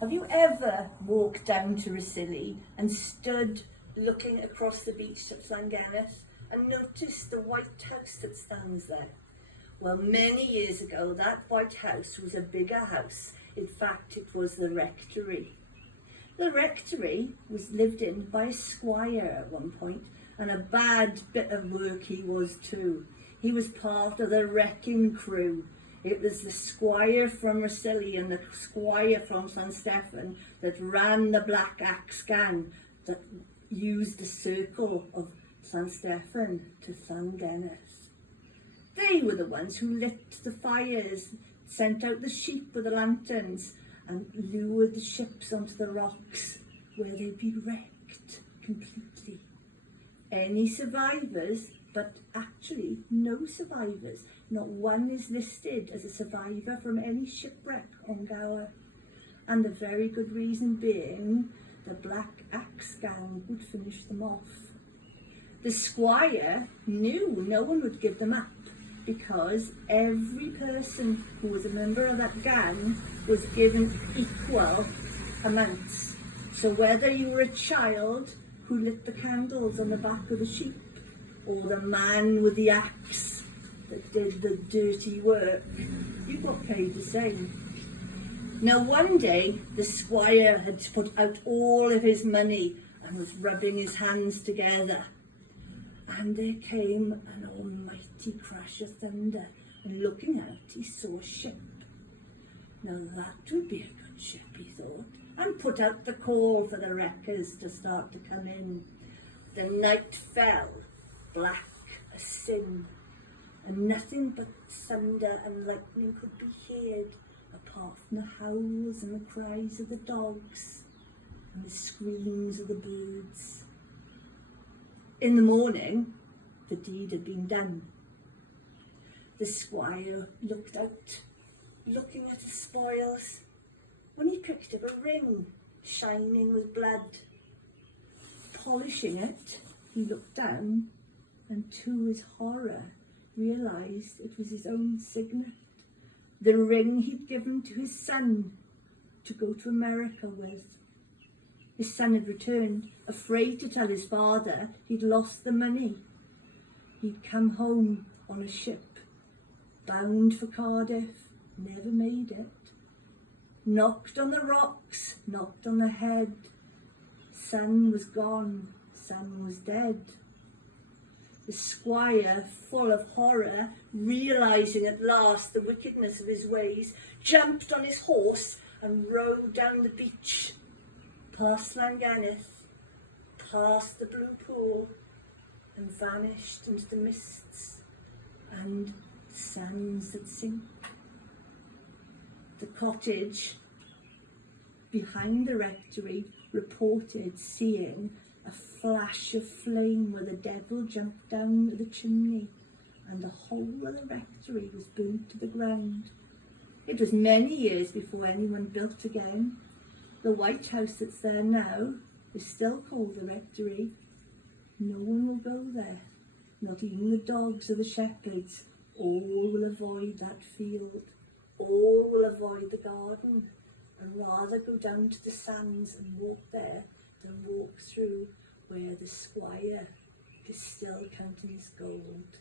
Have you ever walked down to Rhossili and stood looking across the beach at Llangennis and noticed the white house that stands there? Well, many years ago, that white house was a bigger house. In fact, it was the rectory. The rectory was lived in by a squire at one point, and a bad bit of work he was too. He was part of the wrecking crew. It was the squire from Rhossili and the squire from San Steffan that ran the Black Axe gang that used the circle of San Steffan to Llangennis. They were the ones who lit the fires, sent out the sheep with the lanterns, and lured the ships onto the rocks where they'd be wrecked completely. Any survivors, but actually no survivors. Not one is listed as a survivor from any shipwreck on Gower. And the very good reason being, the Black Axe gang would finish them off. The squire knew no one would give them up, because every person who was a member of that gang was given equal amounts. So whether you were a child who lit the candles on the back of the sheep, or the man with the axe that did the dirty work, you got paid the same. Now one day the squire had put out all of his money and was rubbing his hands together, and there came an almighty crash of thunder, and looking out he saw a ship. Now that would be a good ship, he thought, and put out the call for the wreckers to start to come in. The night fell, black as sin, and nothing but thunder and lightning could be heard, apart from the howls and the cries of the dogs and the screams of the birds. In the morning, the deed had been done. The squire looked out, looking at the spoils, when he picked up a ring shining with blood. Polishing it, he looked down, and to his horror realised it was his own signet, the ring he'd given to his son to go to America with. His son had returned, afraid to tell his father he'd lost the money. He'd come home on a ship, bound for Cardiff, never made it. Knocked on the rocks, knocked on the head. Son was gone, son was dead. The squire, full of horror, realising at last the wickedness of his ways, jumped on his horse and rode down the beach, past Llangennis, past the blue pool, and vanished into the mists and sands that sink. The cottage behind the rectory reported seeing a flash of flame where the devil jumped down the chimney, and the whole of the rectory was burnt to the ground. It was many years before anyone built again. The white house that's there now is still called the rectory. No one will go there, not even the dogs or the shepherds. All will avoid that field. All will avoid the garden, and rather go down to the sands and walk there than walk through where the squire is still counting his gold.